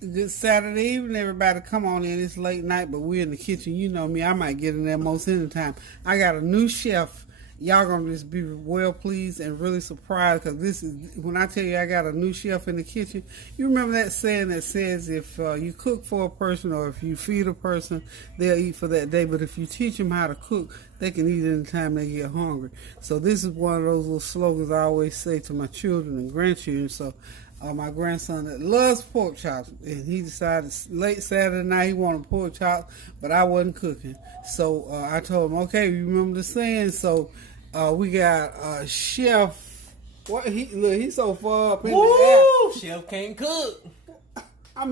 Good Saturday evening, everybody. Come on in. It's late night, but we're in the kitchen. You know me. I might get in there most any time. I got a new chef. Y'all gonna just be well pleased and really surprised because this is when I tell you I got a new chef in the kitchen. You remember that saying that says if you cook for a person or if you feed a person, they'll eat for that day. But if you teach them how to cook, they can eat anytime they get hungry. So this is one of those little slogans I always say to my children and grandchildren. So my grandson that loves pork chops, and he decided late Saturday night he wanted pork chops, but I wasn't cooking. So I told him, okay, you remember the saying? So we got Chef. What he's so far up in the app. Chef can't cook. I'm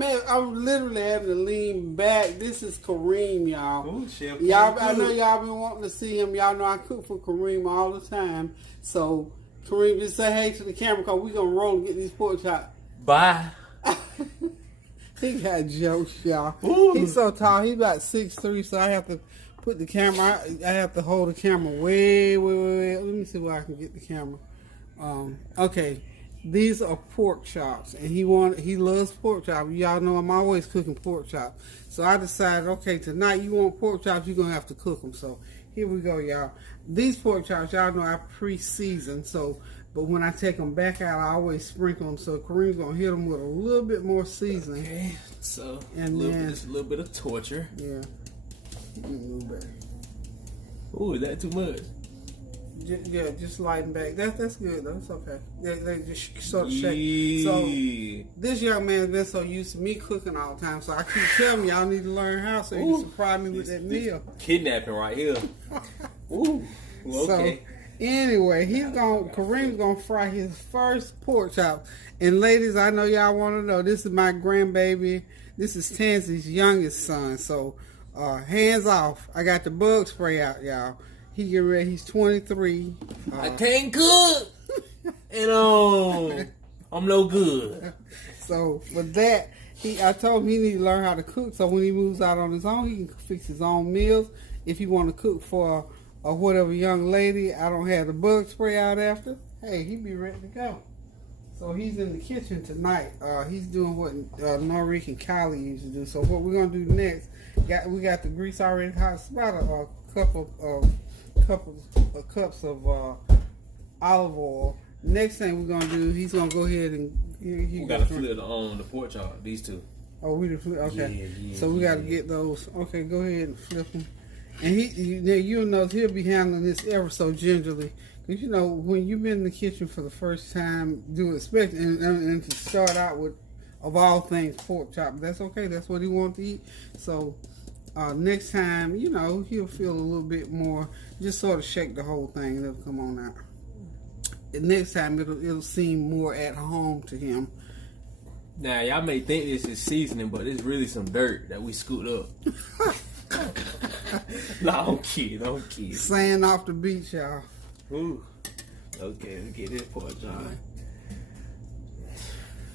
literally having to lean back. This is Kerrem, y'all. Ooh, Chef Y'all, can't I know cook. y'all been wanting to see him. Y'all know I cook for Kerrem all the time. So Kerrem, just say hey to the camera because we gonna roll and get these pork chops. Bye. He got jokes, y'all. Ooh. He's so tall. He's about 6'3", so I have to put the camera. I have to hold the camera way. Let me see where I can get the camera. Okay, these are pork chops, and he loves pork chops. Y'all know I'm always cooking pork chops. So I decided, okay, tonight you want pork chops, you're gonna have to cook them. So here we go, y'all. These pork chops, y'all know I pre-season. So, but when I take them back out, I always sprinkle them. So Kerrem's gonna hit them with a little bit more seasoning. Okay, so And just a little bit of torture. Yeah. Move back. Ooh, is that too much? Just lighten back. That's good though. It's okay. They just sort of shake. So this young man's been so used to me cooking all the time. So I keep telling y'all need to learn how so you can surprise me with that meal. Kidnapping right here. Ooh. Well, okay. So anyway, Kerrem's gonna fry his first pork chop. And ladies, I know y'all want to know. This is my grandbaby. This is Tansy's youngest son. So hands off. I got the bug spray out, y'all. He get ready. He's 23. I can't cook. And I'm no good. So for that, I told him he need to learn how to cook. So when he moves out on his own, he can fix his own meals. If he want to cook for or whatever young lady, I don't have the bug spray out after. Hey, he be ready to go. So he's in the kitchen tonight. He's doing what Norik and Kylie used to do. So what we're gonna do next? We got the grease already hot. It's about a couple of cups of olive oil. Next thing we're gonna do, he's gonna go ahead and we gotta flip the pork chop. These two. Oh, we did flip. Okay, so we gotta get those. Okay, go ahead and flip them. And you'll notice he'll be handling this ever so gingerly. Because, you know, when you've been in the kitchen for the first time, and to start out with, of all things, pork chop, that's okay. That's what he wants to eat. So, next time, you know, he'll feel a little bit more, just sort of shake the whole thing and it'll come on out. And next time, it'll seem more at home to him. Now, y'all may think this is seasoning, but it's really some dirt that we scooped up. No, I'm kidding. Sand off the beach, y'all. Ooh. Okay, let's get this pork chop.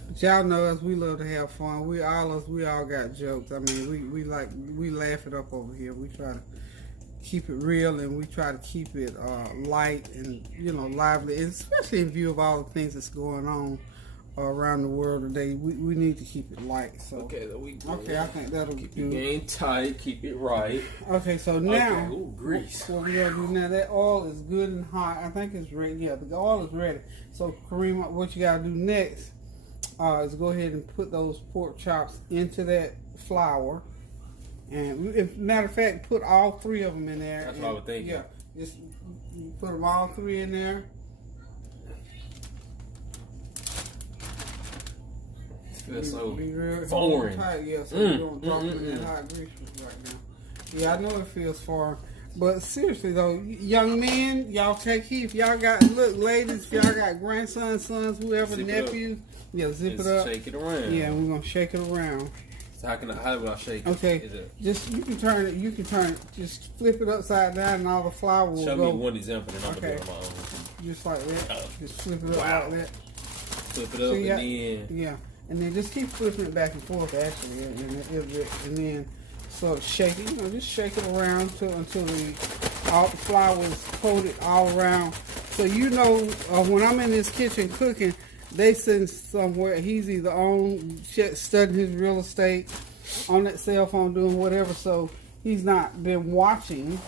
But y'all know us, we love to have fun. We all got jokes. I mean, we laugh it up over here. We try to keep it real and we try to keep it light and, you know, lively, and especially in view of all the things that's going on around the world today. We need to keep it light. So okay, I think that'll keep the game tight, keep it right. Okay, so now grease. What we're gonna do now? That oil is good and hot. I think it's ready. Yeah, the oil is ready. So Kerrem, what you gotta do next is go ahead and put those pork chops into that flour. And if matter of fact, put all three of them in there. That's what I would think. Yeah, just put them all three in there. Feels so real foreign. Tight. Yeah, so you don't drop it in hot grease right now. Yeah, I know it feels foreign. But seriously though, young men, y'all take heed. If y'all got, ladies, if y'all got grandsons, sons, whoever, nephews, zip it up. Shake it around. Yeah, we're gonna shake it around. So how would I shake it? Okay, you can turn it. Just flip it upside down, and all the flour will go. Show me one example, and I'm gonna do it on my own. Just like that. Just flip it up like that. Flip it up, and then and then just keep flipping it back and forth, actually, and then sort of shake it. You know, just shake it around until all the flour is coated all around. So you know, when I'm in this kitchen cooking, They sitting somewhere. He's either on studying his real estate, on that cell phone doing whatever. So he's not been watching.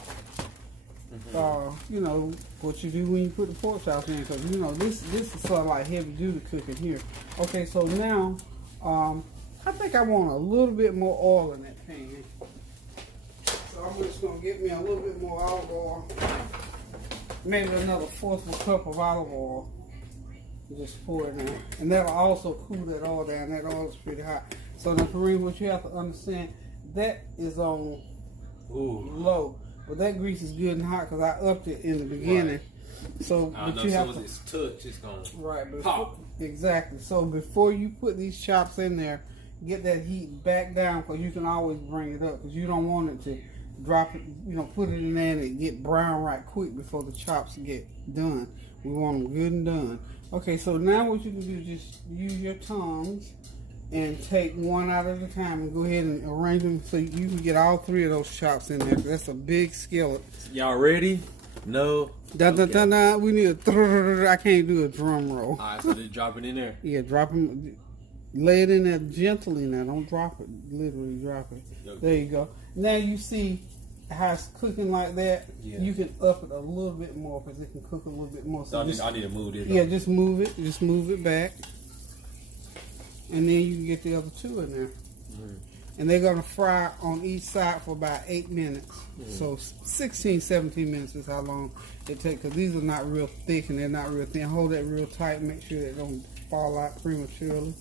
You know what you do when you put the pork chops in, because you know this is sort of like heavy duty cooking here. Okay, so now I think I want a little bit more oil in that pan. So I'm just gonna get me a little bit more olive oil, maybe another fourth of a cup of olive oil. Just pour it in, and that'll also cool that oil down. That oil is pretty hot. So now, Kerrem, what you have to understand, that is on low. But that grease is good and hot because I upped it in the beginning. Right. So, but you have to. As it's touch, it's gonna pop. Exactly. So before you put these chops in there, get that heat back down, because you can always bring it up, because you don't want it to drop it. You know, put it in there and it get brown right quick before the chops get done. We want them good and done. Okay. So now what you can do is just use your tongs and take one out at a time and go ahead and arrange them so you can get all three of those chops in there. That's a big skillet. Y'all ready? No. Da. We need a. I can't do a drum roll. All right, so just drop it in there. Yeah, drop them. Lay it in there gently now. Don't drop it. Literally drop it. Okay. There you go. Now you see how it's cooking like that. Yeah. You can up it a little bit more because it can cook a little bit more. So I need to move this. Yeah, just move it. Just move it back. And then you can get the other two in there. And they're going to fry on each side for about 8 minutes. So 16, 17 minutes is how long it takes, because these are not real thick and they're not real thin. Hold that real tight. Make sure they don't fall out prematurely.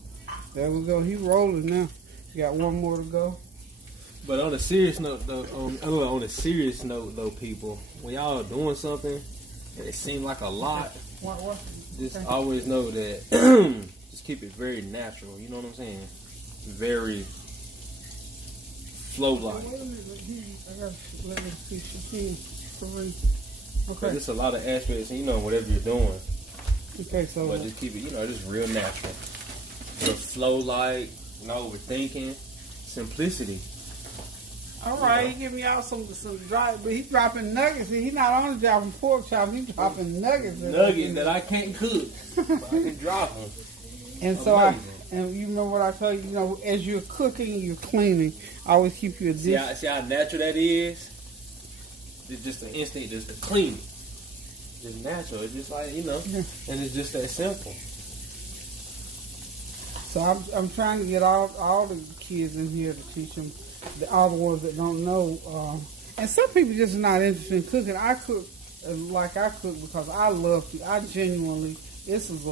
There we go. He's rolling now. You got one more to go. But on a serious note, though, people, when y'all are doing something and it seems like a lot, just always know that just keep it very natural. You know what I'm saying? Very flow-like. Wait a minute. I got to let me see. Okay. There's a lot of aspects, you know, whatever you're doing. Okay, so. But just keep it, you know, just real natural. Just flow-like, no overthinking, simplicity. All right, he giving y'all some dry, but he's dropping nuggets. He's not only dropping pork chops, he's dropping nuggets. Nuggets that I can't cook, but I can drop them. And so and you know what I tell you, you know, as you're cooking, you're cleaning, I always keep you a dish. See how natural that is? It's just an instinct just to clean it. It's natural. It's just like, you know, and it's just that simple. So I'm trying to get all the kids in here to teach them, all the ones that don't know. And some people just not interested in cooking. I cook like I cook because I love to. I genuinely, this is a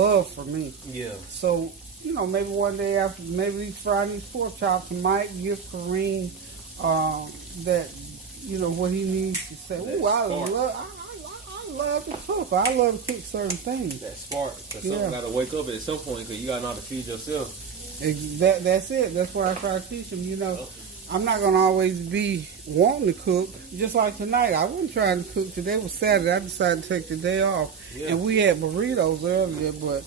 love for me. Yeah. So, you know, maybe one day after, maybe these Friday pork chops might give Kerrem that, you know, what he needs to say. Oh, I love to cook. I love to cook certain things. That spark. Because something got to wake up at some point, because you got to know how to feed yourself. That's it. That's what I try to teach them. You know, I'm not going to always be wanting to cook. Just like tonight, I wasn't trying to cook. Today was Saturday. I decided to take the day off. Yeah. And we had burritos earlier, but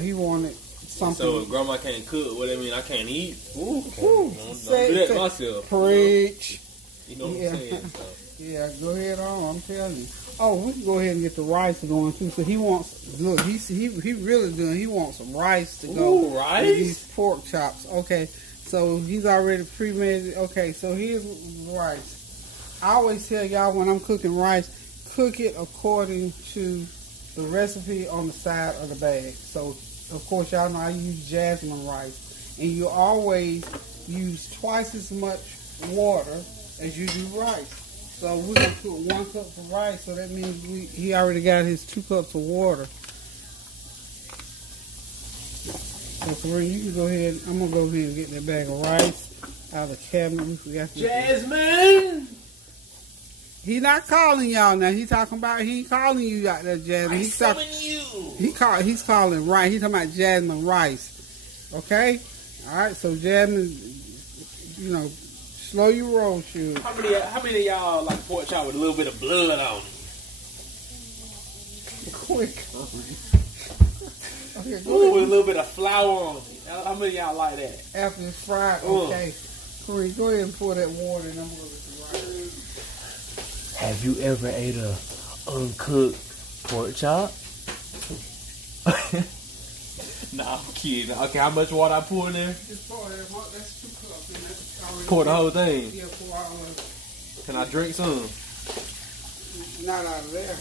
he wanted something. So if grandma can't cook, what I mean, I can't eat? Ooh. Don't do that myself. Preach. You know what I'm saying? So. Yeah, go ahead on. I'm telling you. Oh, we can go ahead and get the rice going too. So he wants. Look, he really doing. He wants some rice to go. Ooh, rice. With these pork chops. Okay, so he's already pre-made. Okay, so here's rice. I always tell y'all when I'm cooking rice, cook it according to the recipe on the side of the bag. So of course y'all know I use jasmine rice, and you always use twice as much water as you do rice. So we're going to put 1 cup of rice, so that means he already got his 2 cups of water. So Kerrem, you can go ahead, I'm going to go ahead and get that bag of rice out of the cabinet. We forgot to Jasmine! He not calling y'all now. He talking about, he ain't calling you out there, Jasmine. He's calling you. He's calling rice. He's talking about Jasmine rice. Okay? All right, so Jasmine, you know, slow your roll, shoot. How many of y'all like pork chop with a little bit of blood on it? Quick. Okay, ooh, with a little bit of flour on it. How many of y'all like that? After it's fried, okay. Kerrem, go ahead and pour that water in. I'm going to get the rice. Have you ever ate a uncooked pork chop? Nah, I'm kidding. Okay, how much water I pour in there? Just pour that. That's 2 cups. And that's already Pour the whole thing. Yeah, pour all of it. Can I drink some? Not out of there.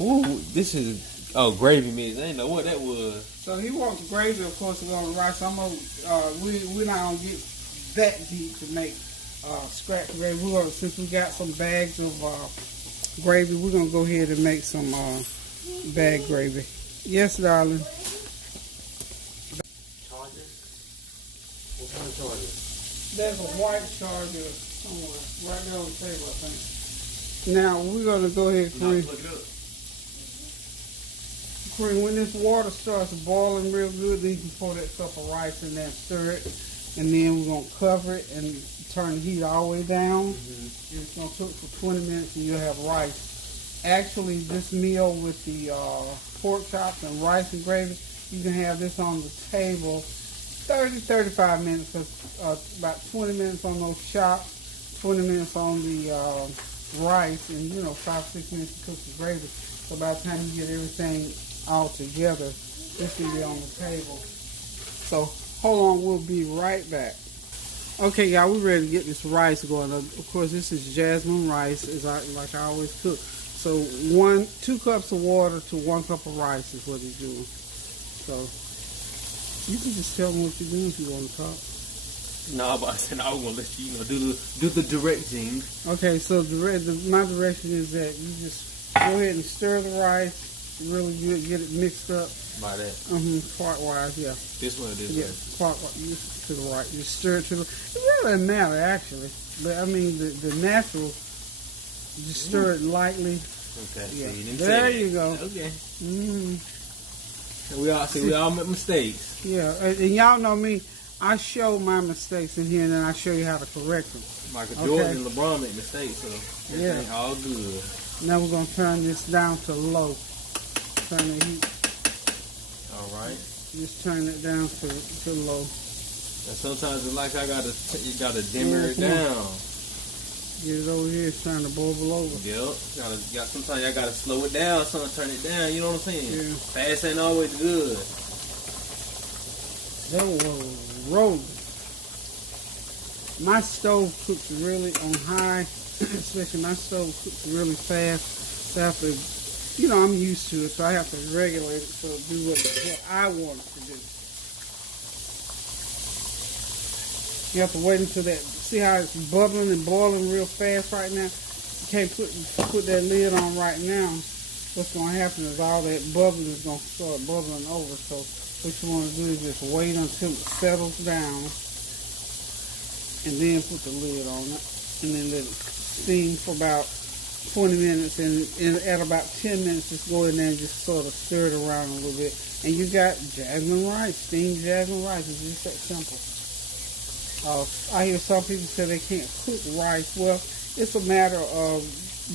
Ooh, this is gravy mix. I didn't know what that was. So he wants gravy, of course, to go on the rice. I'm gonna we're not gonna get that deep to make scratch gravy. We're gonna, since we got some bags of gravy, we're gonna go ahead and make some bag gravy. Yes, darling. Charger? What kind of charger? There's a white charger somewhere right there on the table, I think. Now we're gonna go ahead, Kareem. Look it up. Kareem, when this water starts boiling real good, then you can pour that cup of rice in there and stir it, and then we're gonna cover it and turn the heat all the way down. Mm-hmm. It's gonna cook for 20 minutes, and you'll have rice. Actually, this meal with the pork chops and rice and gravy, you can have this on the table 30-35 minutes, because about 20 minutes on those chops, 20 minutes on the rice, and 5-6 minutes to cook the gravy. So by the time you get everything all together, this will be on the table. So hold on, we'll be right back. Okay, y'all, we're ready to get this rice going. Of course, this is jasmine rice, like I always cook. So 2 cups of water to 1 cup of rice is what he's doing. So you can just tell me what you're doing if you want to talk. No, but I said I was gonna let you, do the directing. Okay, so my direction is that you just go ahead and stir the rice really good, get it mixed up. By that. Part-wise, yeah. This one or this one? Part-wise, to the right. Just stir it to the. It really doesn't matter actually, but I mean the natural. Just stir it lightly. Okay. Yeah. So there you go. Okay. Mm-hmm. So we all make mistakes. Yeah, and y'all know me. I show my mistakes in here, and then I show you how to correct them. Michael Jordan and LeBron make mistakes, so everything all good. Now we're gonna turn this down to low. Turn the heat. All right. Just turn it down to low. And sometimes it's like you gotta dimmer it down. Get it over here, it's trying to bubble over. Yep. Sometimes I gotta slow it down, sometimes turn it down. You know what I'm saying? Yeah. Fast ain't always good. That was rolling. My stove cooks really on high, especially my stove cooks really fast. So I have to, I'm used to it, so I have to regulate it so it do what I want it to do. You have to wait until that. See how it's bubbling and boiling real fast right now? You can't put that lid on right now. What's going to happen is all that bubbling is going to start bubbling over. So what you want to do is just wait until it settles down, and then put the lid on it, and then let it steam for about 20 minutes, and at about 10 minutes, just go in there and just sort of stir it around a little bit, and you got jasmine rice, steamed jasmine rice. It's just that simple. I hear some people say they can't cook rice. Well, it's a matter of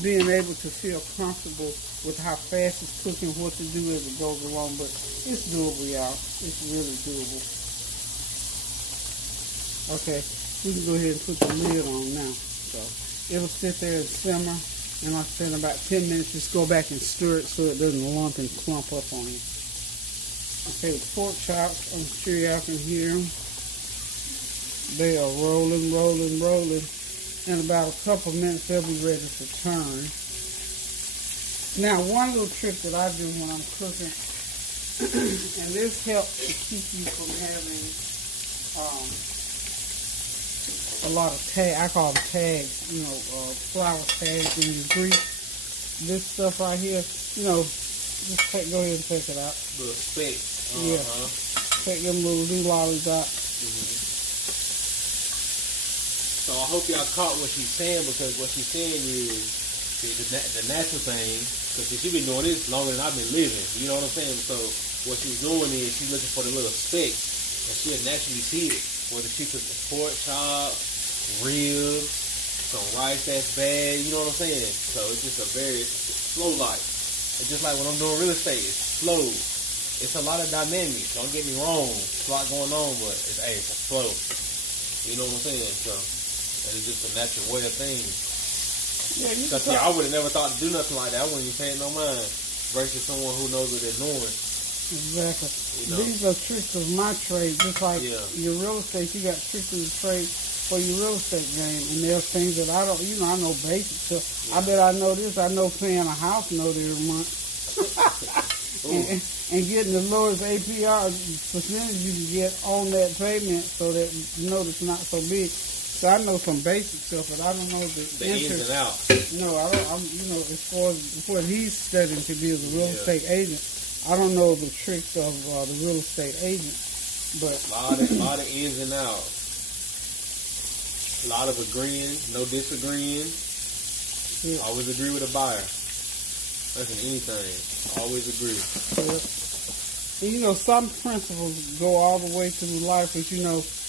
being able to feel comfortable with how fast it's cooking, what to do as it goes along, but it's doable, y'all. It's really doable. Okay, we can go ahead and put the lid on now. So it'll sit there and simmer, and like I said, in about 10 minutes, just go back and stir it so it doesn't lump and clump up on you. Okay, the pork chops, I'm sure y'all can hear them. They are rolling, rolling, rolling. In about a couple minutes, they'll be ready to turn. Now, one little trick that I do when I'm cooking, and this helps to keep you from having a lot of tags. I call them tags, flour tags in your grease. This stuff right here, just go ahead and take it out. Little specks. Yeah. Take them little lollies out. Mm-hmm. So I hope y'all caught what she's saying, because what she's saying is the natural thing, because she's been doing this longer than I've been living. You know what I'm saying? So what she's doing is she's looking for the little specks, and she'll naturally see it. Whether she puts the pork chops, ribs, some rice that's bad, you know what I'm saying? So it's just a very slow life. It's just like when I'm doing real estate, it's slow. It's a lot of dynamics. Don't get me wrong. It's a lot going on, but it's a flow. You know what I'm saying? So it's just a natural way of things. Yeah, I would have never thought to do nothing like that. I wouldn't even pay it no mind. Versus someone who knows what they're doing. Exactly. You know? These are tricks of my trade. Just like Yeah. your real estate, you got tricks of the trade for your real estate game. And there's things that I don't, I know basic stuff. I bet I know this. I know paying a house note every month. and getting the lowest APR percentage you can get on that payment so that you know it's not so big. So I know some basic stuff, but I don't know the ins and outs. No, I don't. As far as what he's studying to be as a real estate agent, I don't know the tricks of the real estate agent. But a lot of ins and outs. A lot of agreeing, no disagreeing. yeah. Always agree with a buyer. That's in anything. Always agree. Yeah. And some principles go all the way through life, but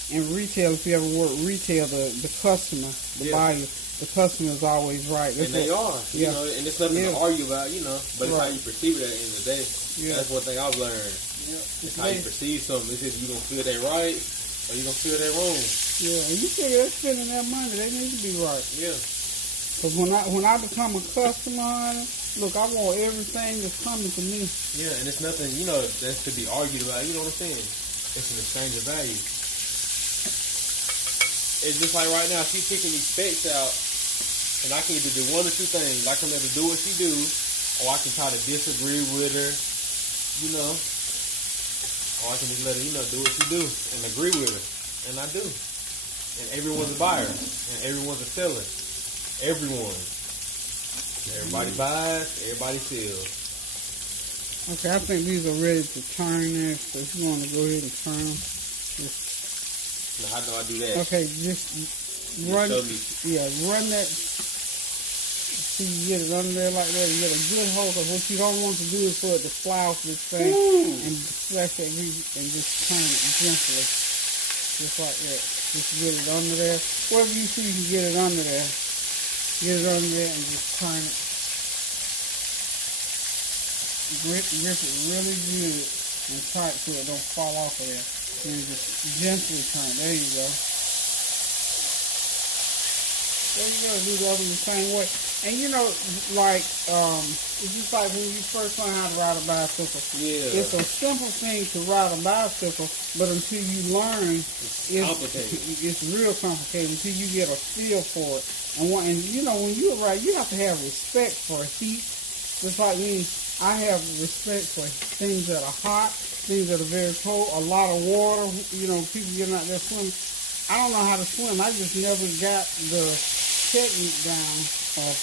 in retail, if you ever work retail, the customer, the buyer, the customer is always right. And they are, yeah. And it's nothing to argue about, but it's how Right. you perceive it at the end of the day. Yeah. That's one thing I've learned. Yeah. It's how you perceive something. It's if you gonna feel they right or you gonna feel they wrong. Yeah, and you figure they're spending that money, they need to be right. Yeah. Because when I become a customer, honey, look, I want everything that's coming to me. Yeah, and it's nothing, that's to be argued about. You know what I'm saying? It's an exchange of value. It's just like right now, she's picking these specs out, and I can either do one or two things. I can let her do what she do, or I can try to disagree with her, or I can just let her, do what she do and agree with her, and I do. And everyone's a buyer, and everyone's a seller. Everyone. Everybody buys, everybody sells. Okay, I think these are ready to turn there, so if you want to go ahead and turn them. Now, how do I do that? Okay, just run. Show me. Yeah, run that. See, you get it under there like that. You get a good hold. Because what you don't want to do is for it to fly off this thing and splash that grease and just turn it gently, just like that. Just get it under there. Wherever you see you can get it under there, get it under there and just turn it. Grip it really good and tight so it don't fall off of there. And just gently turn. There you go. There you go. Do the other the same way. And it's just like when you first learn how to ride a bicycle. Yeah. It's a simple thing to ride a bicycle, but until you learn, It's complicated. It's real complicated until you get a feel for it. And when you ride, you have to have respect for heat. Just like me, I have respect for things that are hot, things that are very cold, a lot of water, people getting out there swimming. I don't know how to swim. I just never got the technique down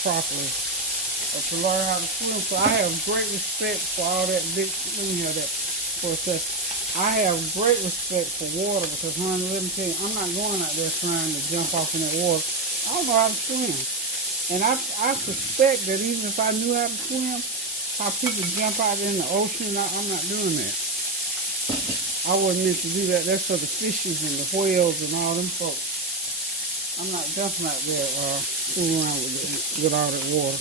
properly to learn how to swim. So I have great respect for all that big, that for a second. I have great respect for water because, honey, let me tell you, I'm not going out there trying to jump off in that water. I don't know how to swim. And I suspect that even if I knew how to swim, how people jump out in the ocean, I'm not doing that. I wasn't meant to do that. That's for the fishes and the whales and all them folks. I'm not jumping out there fooling around with all that water.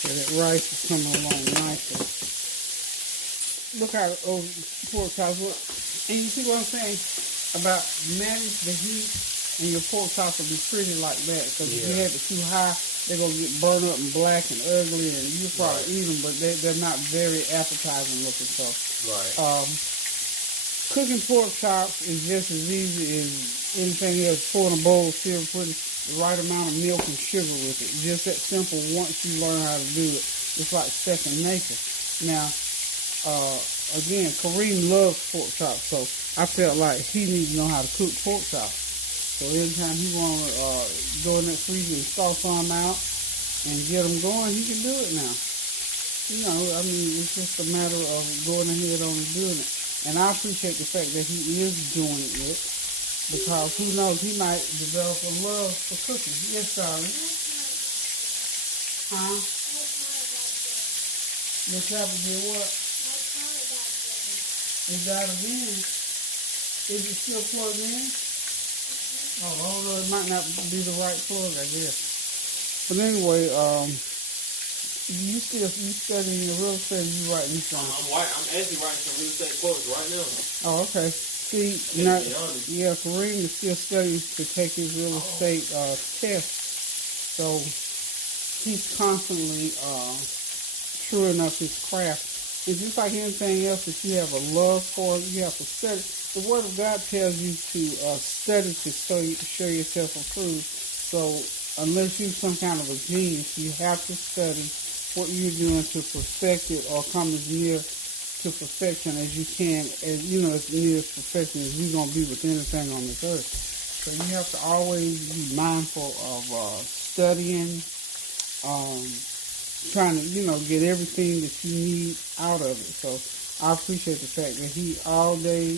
Okay, that rice is coming along nicely. Look how those pork chops look. And you see what I'm saying about manage the heat, and your pork chops will be pretty like that. Because if you have it too high, they're going to get burned up and black and ugly, and you probably eat them, but they're not very appetizing looking. So, cooking pork chops is just as easy as anything else. Pouring a bowl of cereal, putting the right amount of milk and sugar with it. Just that simple once you learn how to do it. It's like second nature. Now, again, Kerrem loves pork chops, so I felt like he needs to know how to cook pork chops. So anytime he want to go in that freezer and thaw some out and get them going, he can do it now. It's just a matter of going ahead on and doing it. And I appreciate the fact that he is doing it because who knows, he might develop a love for cooking. Yes, darling. Huh? Your tablet did what? It died again. Is it still plugged in? Oh, although it might not be the right plug, I guess. But anyway, you studying the real estate, you writing something? I'm actually writing some real estate quotes right now. Oh, okay. See, Kerrem is still studying to take his real estate test. So he's constantly truing up his craft And just like anything else that you have a love for, you have to study. The Word of God tells you to study to show yourself approved. So unless you're some kind of a genius, you have to study what you're doing to perfect it or come as near to perfection as you can, as you know, as near as perfection as you're gonna be with anything on this earth. So you have to always be mindful of studying, trying to, get everything that you need out of it. So I appreciate the fact that he all day,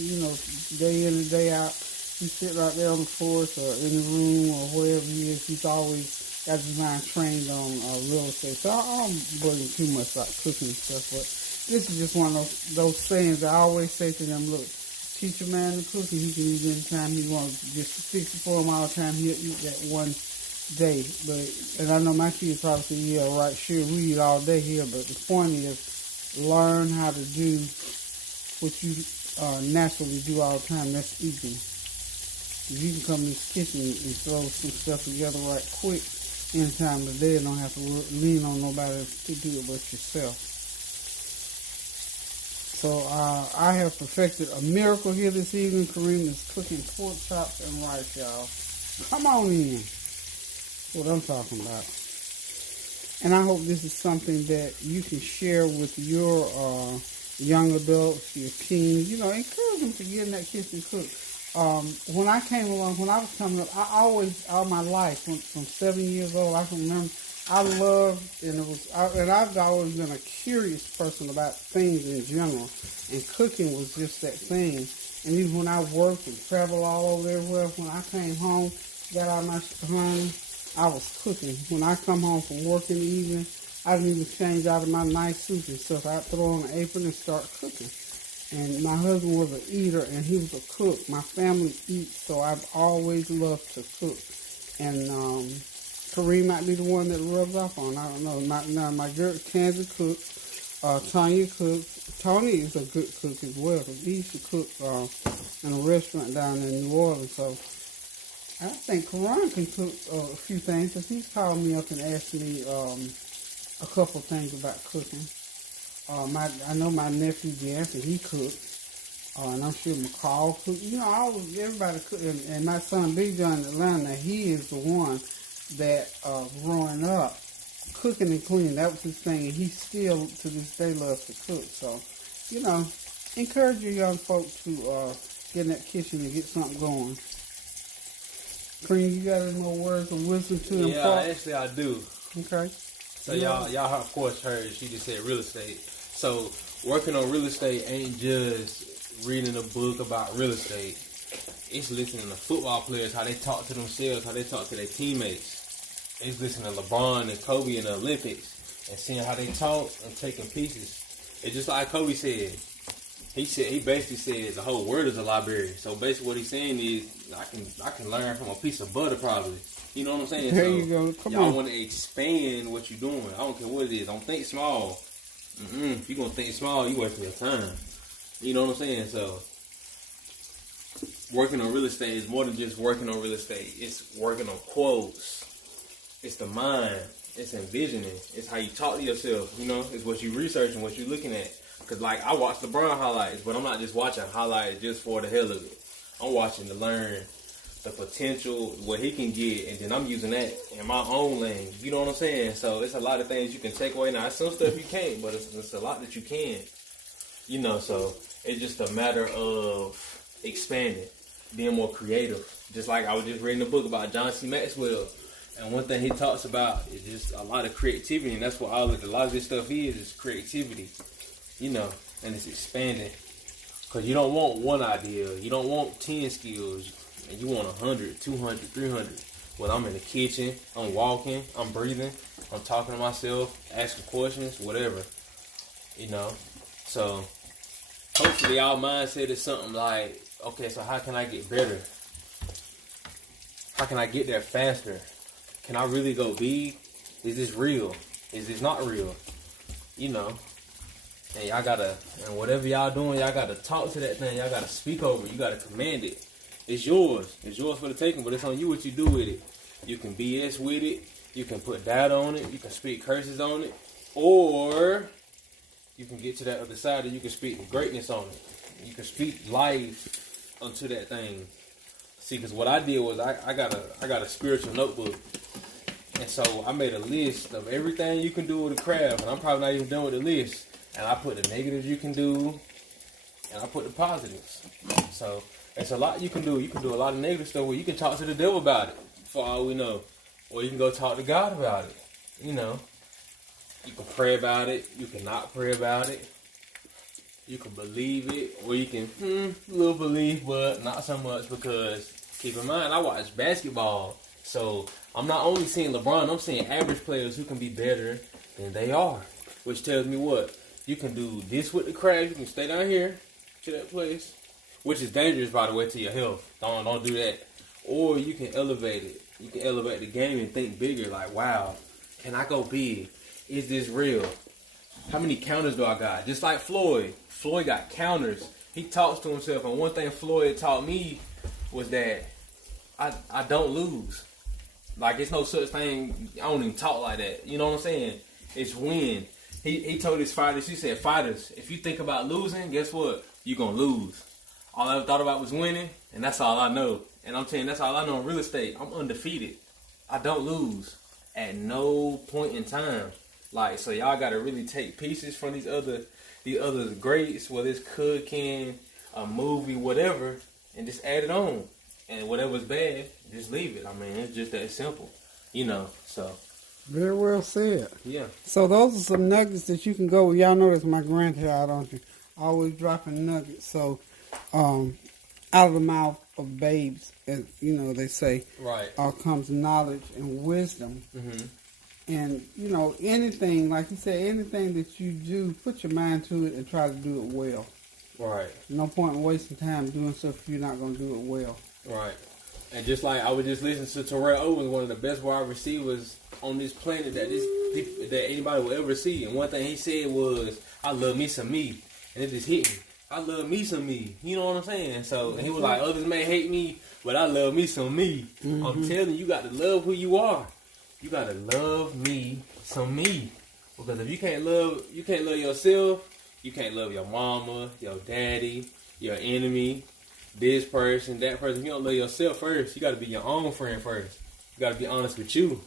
day in and day out, he sit right there on the porch or in the room or wherever he is. He's always got his mind trained on real estate. So I don't bring too much about cooking and stuff, but this is just one of those sayings I always say to them, look, teach a man to cook and he can eat anytime he wants. Just fix it for him all the time. He'll eat that one day. And I know my kids probably say, yeah, right, sure, we eat all day here, but the point is learn how to do what you naturally do all the time. That's eating. You can come in this kitchen and throw some stuff together right quick any time of the day and don't have to lean on nobody to do it but yourself. So I have perfected a miracle here this evening. Kerrem is cooking pork chops and rice, y'all. Come on in. That's what I'm talking about. And I hope this is something that you can share with your young adults, your teens. Encourage them to get in that kitchen and cook. When I came along, when I was coming up, I always, all my life, from 7 years old, I can remember, I loved, and I've always been a curious person about things in general, and cooking was just that thing. And even when I worked and traveled all over everywhere, when I came home, got out of my home, I was cooking. When I come home from work in the evening, I didn't even change out of my nice suit and stuff. I'd throw on an apron and start cooking. And my husband was an eater, and he was a cook. My family eats, so I've always loved to cook. And Kerrem might be the one that rubs off on. I don't know. My girl, Kansas cooks. Tanya cooks. Tony is a good cook as well, because he used to cook in a restaurant down in New Orleans. So I think Kerrem can cook a few things, because he's called me up and asked me a couple of things about cooking. I know my nephew Jansen, he cooks, and I'm sure McCall cooks. Everybody cooks, and my son Big John in Atlanta, he is the one that growing up, cooking and cleaning, that was his thing, and he still to this day loves to cook. So, encourage your young folks to get in that kitchen and get something going. Kerrem, you got any more words of wisdom to impart? Yeah, actually I do. Okay. So y'all of course heard she just said real estate. So working on real estate ain't just reading a book about real estate. It's listening to football players, how they talk to themselves, how they talk to their teammates. It's listening to LeBron and Kobe in the Olympics and seeing how they talk and taking pieces. It's just like Kobe said. He basically said the whole world is a library. So basically what he's saying is I can learn from a piece of butter probably. You know what I'm saying? There so you go. Come y'all on. want to expand what you're doing. I don't care what it is. Don't think small. If you're going to think small, you wasting your time. You know what I'm saying? So working on real estate is more than just working on real estate. It's working on quotes. It's the mind. It's envisioning. It's how you talk to yourself. It's what you're researching, what you're looking at. Because, I watch LeBron highlights, but I'm not just watching highlights just for the hell of it. I'm watching to learn the potential, what he can get, and then I'm using that in my own lane. You know what I'm saying? So it's a lot of things you can take away. Now, some stuff you can't, but it's a lot that you can. So it's just a matter of expanding, being more creative. Just like I was just reading a book about John C. Maxwell, and one thing he talks about is just a lot of creativity, and that's what a lot of this stuff is creativity. And it's expanding. Because you don't want one idea. You don't want 10 skills. And you want 100, 200, 300. Well, I'm in the kitchen. I'm walking. I'm breathing. I'm talking to myself. Asking questions. Whatever. So, hopefully our mindset is something like, okay, so how can I get better? How can I get there faster? Can I really go big? Is this real? Is this not real? And y'all gotta, and whatever y'all doing, y'all gotta talk to that thing. Y'all gotta speak over it. You gotta command it. It's yours. It's yours for the taking, but it's on you what you do with it. You can BS with it. You can put doubt on it. You can speak curses on it. Or you can get to that other side and you can speak the greatness on it. You can speak life unto that thing. See, because what I did was I got a spiritual notebook. And so I made a list of everything you can do with a craft. And I'm probably not even done with the list. And I put the negatives you can do. And I put the positives. So it's a lot you can do. You can do a lot of negative stuff where you can talk to the devil about it, for all we know. Or you can go talk to God about it. You know. You can pray about it. You can not pray about it. You can believe it. Or you can, little belief, but not so much, because keep in mind, I watch basketball. So I'm not only seeing LeBron, I'm seeing average players who can be better than they are. Which tells me what? You can do this with the craft. You can stay down here to that place. Which is dangerous, by the way, to your health. Don't do that. Or you can elevate it. You can elevate the game and think bigger. Like, wow, can I go big? Is this real? How many counters do I got? Just like Floyd. Floyd got counters. He talks to himself. And one thing Floyd taught me was that I don't lose. Like, it's no such thing. I don't even talk like that. You know what I'm saying? It's win. He told his fighters, he said, fighters, if you think about losing, guess what? You're going to lose. All I ever thought about was winning, and that's all I know. And I'm telling you, that's all I know in real estate. I'm undefeated. I don't lose at no point in time. Like, so y'all got to really take pieces from these other greats, whether it's cooking, a movie, whatever, and just add it on. And whatever's bad, just leave it. I mean, it's just that simple, you know, so. Very well said. Yeah. So those are some nuggets that you can go with. Y'all know that's my grandchild, don't you? Always dropping nuggets. So, out of the mouth of babes, as you know, they say, right, comes knowledge and wisdom. Mm-hmm. And, you know, anything, like you said, anything that you do, put your mind to it and try to do it well. Right. No point in wasting time doing stuff if you're not going to do it well. Right. And just like I was just listening to Terrell Owens, one of the best wide receivers on this planet that anybody will ever see. And one thing he said was, I love me some me. And it just hit me. I love me some me. You know what I'm saying? So, and he was like, others may hate me, but I love me some me. Mm-hmm. I'm telling you, you got to love who you are. You got to love me some me. Because if you can't love yourself, you can't love your mama, your daddy, your enemy, this person, that person. If you don't love yourself first, you got to be your own friend first. You got to be honest with you.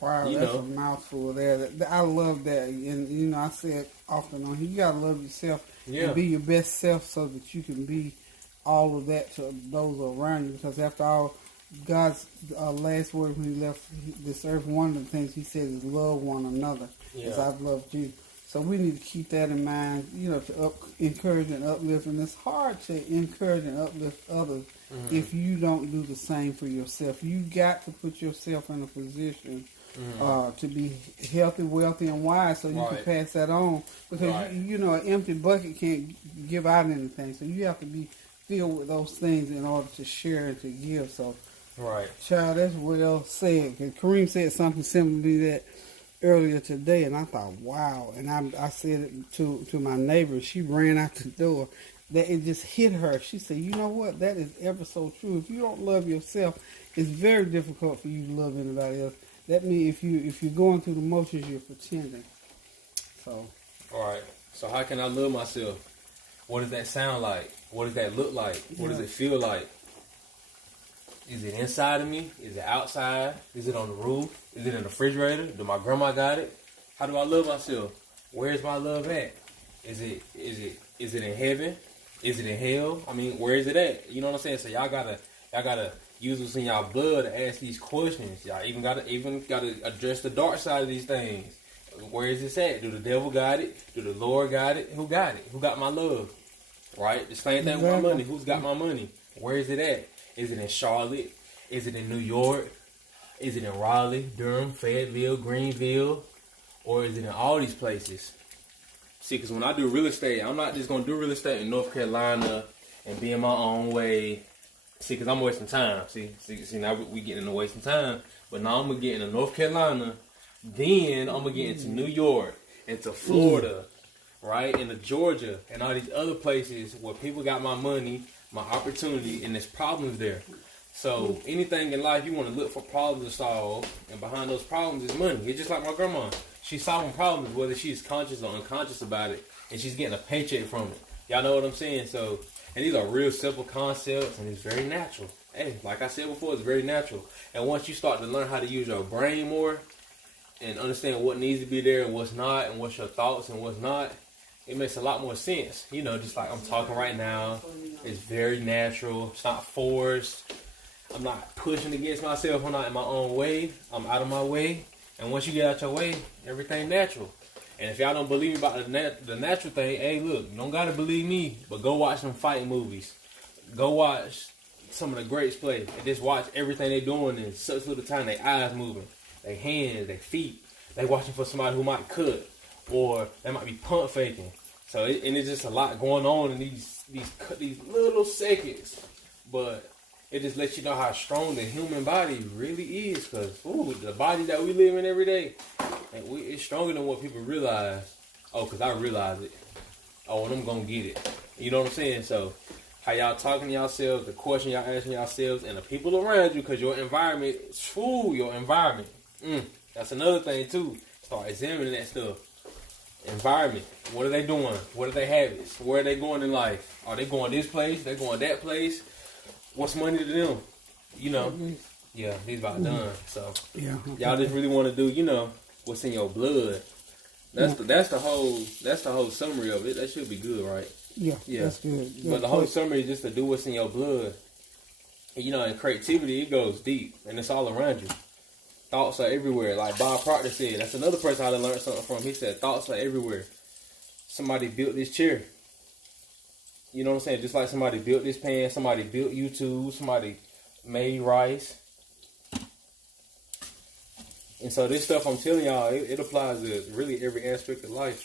Wow, that's a mouthful there. I love that. And, you know, I say it often on here. You got to love yourself and be your best self so that you can be all of that to those around you. Because after all, God's last word when he left this earth, one of the things he said is love one another as I've loved you. So we need to keep that in mind, you know, to encourage and uplift. And it's hard to encourage and uplift others if you don't do the same for yourself. You got to put yourself in a position to be healthy, wealthy, and wise so you can pass that on. Because, you know, an empty bucket can't give out anything. So you have to be filled with those things in order to share and to give. So, child, that's well said. Because Kerrem said something similar to that earlier today, and I thought, wow. And I said it to my neighbor. She ran out the door. That it just hit her. She said, you know what? That is ever so true. If you don't love yourself, it's very difficult for you to love anybody else. That means if you're going through the motions, you're pretending. So. All right. So how can I love myself? What does that sound like? What does that look like? What does it feel like? Is it inside of me? Is it outside? Is it on the roof? Is it in the refrigerator? Do my grandma got it? How do I love myself? Where's my love at? Is it in heaven? Is it in hell? I mean, where is it at? You know what I'm saying? So y'all gotta use what's in y'all blood to ask these questions. Y'all even gotta address the dark side of these things. Where is this at? Do the devil got it? Do the Lord got it? Who got it? Who got my love? Right? The same thing with my money. Who's got my money? Where is it at? Is it in Charlotte? Is it in New York? Is it in Raleigh, Durham, Fayetteville, Greenville? Or is it in all these places? See, because when I do real estate, I'm not just going to do real estate in North Carolina and be in my own way. See, because I'm wasting time. See, now we getting into wasting time. But now I'm going to get into North Carolina. Then I'm going to get into New York, into Florida, right? Into Georgia, and all these other places where people got my money, my opportunity, and there's problems there. So anything in life, you want to look for problems to solve, and behind those problems is money. It's just like my grandma. She's solving problems, whether she's conscious or unconscious about it. and she's getting a paycheck from it. Y'all know what I'm saying? So, and these are real simple concepts, and it's very natural. Hey, like I said before, it's very natural. And once you start to learn how to use your brain more and understand what needs to be there and what's not, and what's your thoughts and what's not, it makes a lot more sense. You know, just like I'm talking right now, it's very natural. It's not forced. I'm not pushing against myself. I'm not in my own way. I'm out of my way. And once you get out your way, everything natural. And if y'all don't believe me about the natural thing, hey, look, you don't got to believe me, but go watch them fighting movies. Go watch some of the greats play. And just watch everything they doing in such little time. Their eyes moving, their hands, their feet. They watching for somebody who might cut, or they might be pump faking. So, and it's just a lot going on in these little seconds. But it just lets you know how strong the human body really is. Because, the body that we live in every day, it's stronger than what people realize. Oh, because I realize it. Oh, and I'm going to get it. You know what I'm saying? So, how y'all talking to yourselves, the question y'all asking yourselves, and the people around you, because your environment, that's another thing, too. Start examining that stuff. Environment. What are they doing? What are their habits? Where are they going in life? Are they going this place? They going that place? What's money to them? You know, yeah, he's about done. So y'all just really want to do, what's in your blood. That's the whole summary of it. That should be good, right? Yeah. That's good. But the whole summary is just to do what's in your blood. And, in creativity, it goes deep, and it's all around you. Thoughts are everywhere. Like Bob Proctor said, that's another person I learned something from. He said, thoughts are everywhere. Somebody built this chair. You know what I'm saying? Just like somebody built this pan, somebody built YouTube, somebody made rice. And so this stuff I'm telling y'all, it applies to really every aspect of life.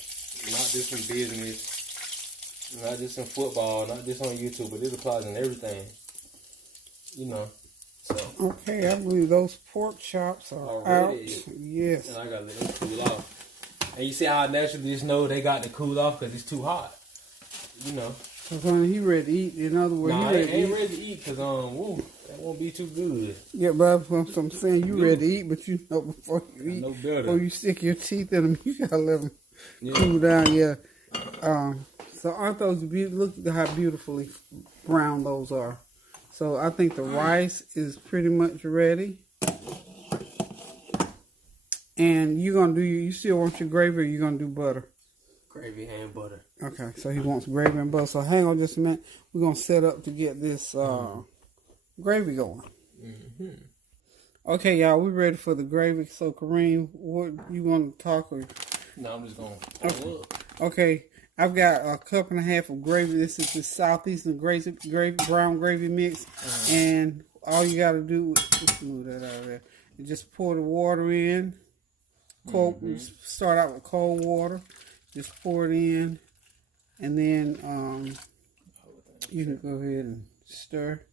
Not just in business, not just in football, not just on YouTube, but it applies in everything. So. Okay, I believe those pork chops are already out. Yes. And I gotta let them cool off. And you see how I naturally just know they got to cool off because it's too hot. Because when he ready to eat, in other words, he ain't ready to eat because that won't be too good. Yeah, but I'm saying you ready to eat, but before you eat, before you stick your teeth in them, you gotta let them cool down. Yeah. So aren't those beautiful? Look at how beautifully brown those are. So I think the rice is pretty much ready. And you still want your gravy, or you gonna do butter? Gravy and butter. Okay, so he wants gravy and butter. So hang on just a minute. We're gonna set up to get this gravy going. Mm-hmm. Okay, y'all, we ready for the gravy. So Kerrem, what you want to talk or? No, I'm just gonna. Okay. I've got a cup and a half of gravy. This is the Southeastern gravy brown gravy mix. And all you got to do is move that out of there. You just pour the water in. Start out with cold water. Just pour it in. And then you can go ahead and stir.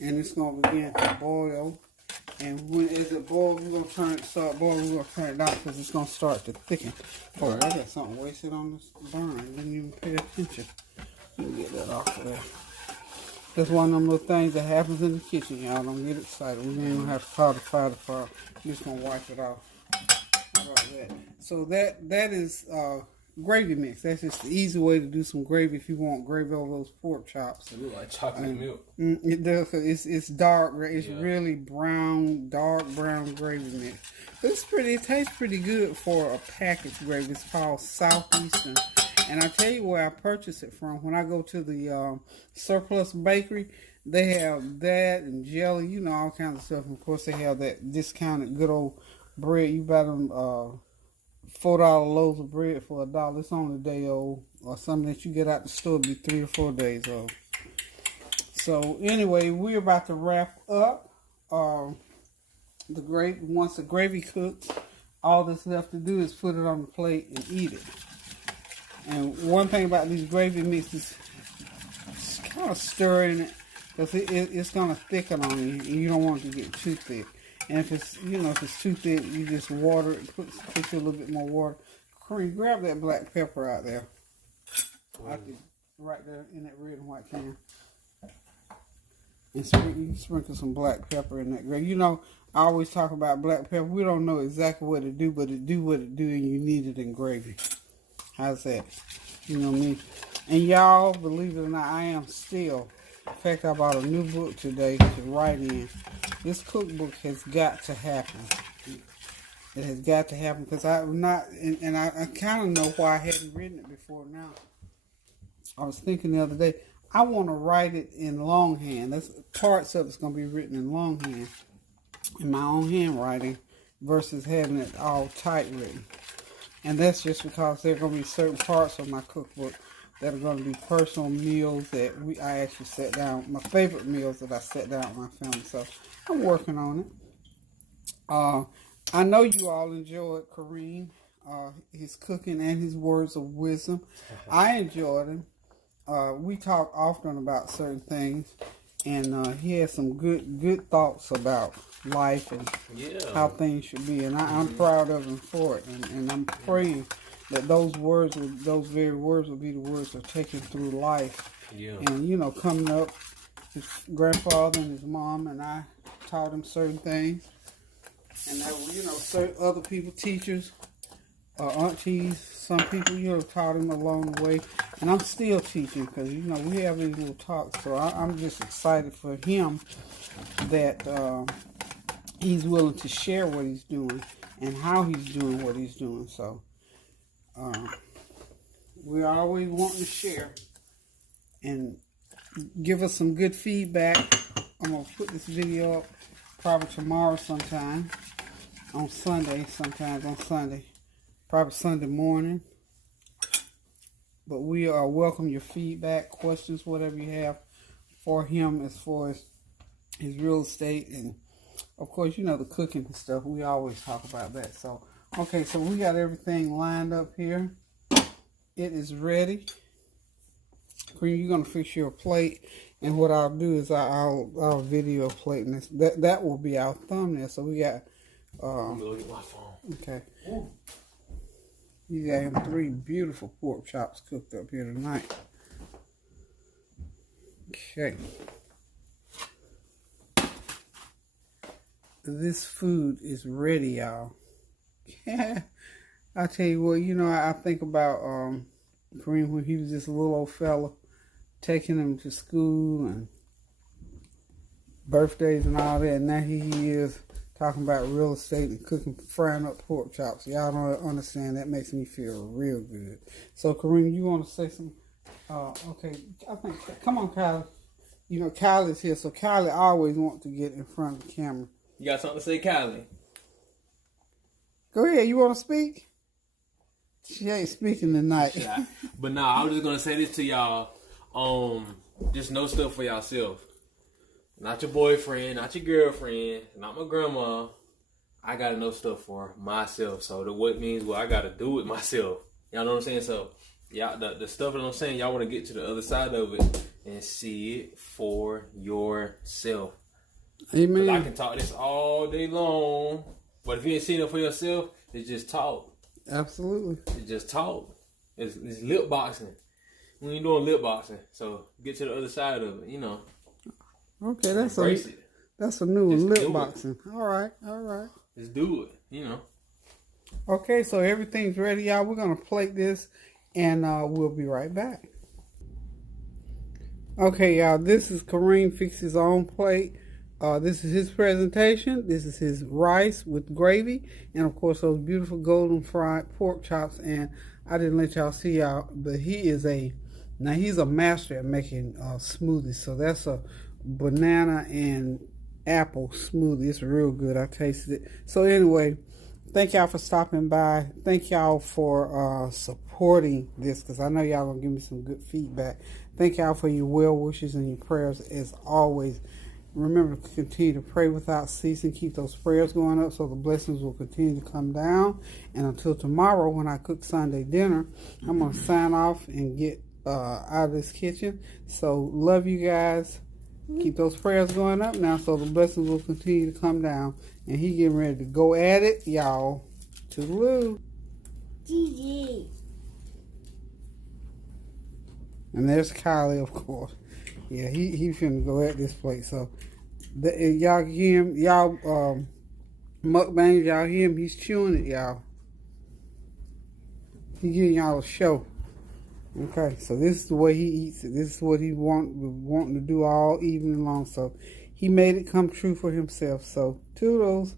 And it's going to begin to boil. And as it boils, we're going to start boiling, we're going to turn it down because it's going to start to thicken. Oh, I got something wasted on this burn. I didn't even pay attention. Let me get that off of there. That's one of them little things that happens in the kitchen, y'all. Don't get excited. We ain't going to have to call the fire department. We're just going to wipe it off. How about that? So that is gravy mix. That's just the easy way to do some gravy if you want gravy over those pork chops. It looks like chocolate milk. It does, cause it's dark. It's really brown, dark brown gravy mix. It tastes pretty good for a packaged gravy. It's called Southeastern. And I tell you where I purchased it from. When I go to the Surplus Bakery, they have that and jelly, all kinds of stuff. And of course, they have that discounted good old bread. You buy them $4 loaves of bread for $1. It's only a day old, or something that you get out the store be 3 or 4 days old. So anyway, we're about to wrap up the gravy. Once the gravy cooks, all that's left to do is put it on the plate and eat it. And one thing about these gravy mixes, just kind of stirring it, because it's going to thicken on you, and you don't want it to get too thick. And if it's too thick, you just water it, put you a little bit more water. Kerrem, grab that black pepper out there. Right there in that red and white can. And sprinkle some black pepper in that gravy. I always talk about black pepper. We don't know exactly what it do, but it do what it do, and you need it in gravy. How's that? You know me. And y'all, believe it or not, I am still. In fact, I bought a new book today to write in. This cookbook has got to happen. It has got to happen because I'm not, and I kind of know why I hadn't written it before now. I was thinking the other day, I want to write it in longhand. That's parts of it's going to be written in longhand, in my own handwriting, versus having it all typewritten. And that's just because there are going to be certain parts of my cookbook that are going to be personal meals that I actually sat down, my favorite meals that I sat down with my family. So I'm working on it. I know you all enjoyed Kerrem, his cooking and his words of wisdom. I enjoyed him. We talk often about certain things, and he has some good thoughts about life and how things should be. And I'm proud of him for it. And I'm praying that those very words will be the words that are taken through life. Yeah. And, you know, coming up, his grandfather and his mom and I taught him certain things. And that, you know, certain other people, teachers, aunties, some people, you know, taught him along the way. And I'm still teaching because, you know, we have these little talks. So I'm just excited for him that he's willing to share what he's doing and how he's doing what he's doing. So we're always wanting to share and give us some good feedback. I'm going to put this video up probably tomorrow sometime, on Sunday, probably Sunday morning. But we welcome your feedback, questions, whatever you have for him as far as his real estate. And, of course, you know, the cooking and stuff. We always talk about that. So, okay, so we got everything lined up here. It is ready. Kerrem, you're going to fix your plate. And what I'll do is I'll video a plate. And that will be our thumbnail. So we got... Let me look at my phone. Okay. You got him 3 beautiful pork chops cooked up here tonight. Okay. This food is ready, y'all. Yeah. I tell you what, you know, I think about Kerrem when he was just a little old fella, taking him to school and birthdays and all that. And now he is talking about real estate and cooking, frying up pork chops. Y'all don't understand. That makes me feel real good. So, Kerrem, you want to say something? Okay, I think, come on, Kylie. You know, Kylie's here, so Kylie always wants to get in front of the camera. You got something to say, Kylie? Go ahead. You want to speak? She ain't speaking tonight. But nah, I was just going to say this to y'all. Just know stuff for yourself. Not your boyfriend, not your girlfriend, not my grandma. I gotta know stuff for myself. So what means what I gotta do it myself. Y'all know what I'm saying? So y'all, the stuff that I'm saying, y'all want to get to the other side of it and see it for yourself. Amen. I can talk this all day long, but if you ain't seen it for yourself, it's just talk. Absolutely. It's just talk. It's lip boxing. We ain't doing lip boxing. So get to the other side of it, you know. Okay, that's a new Just lip boxing. All right. Just do it, you know. Okay, so everything's ready, y'all. We're gonna plate this, and we'll be right back. Okay, y'all. This is Kerrem Fix His Own Plate. This is his presentation. This is his rice with gravy, and of course those beautiful golden fried pork chops. And I didn't let y'all see y'all, but he's a master at making smoothies. So that's a banana and apple smoothie. It's real good. I tasted it. So anyway, thank y'all for stopping by. Thank y'all for supporting this, because I know y'all gonna give me some good feedback. Thank y'all for your well wishes and your prayers as always. Remember to continue to pray without ceasing. Keep those prayers going up so the blessings will continue to come down. And until tomorrow when I cook Sunday dinner, I'm going to sign off and get out of this kitchen. So love you guys. Keep those prayers going up now so the blessings will continue to come down. And he getting ready to go at it, y'all. Toodaloo. Gigi. And there's Kylie, of course. Yeah, he finna go at this plate. So y'all hear him, y'all mukbangs, y'all hear him, he's chewing it, y'all. He giving y'all a show. Okay, so this is the way he eats it. This is what he wanting to do all evening long. So he made it come true for himself. So toodles.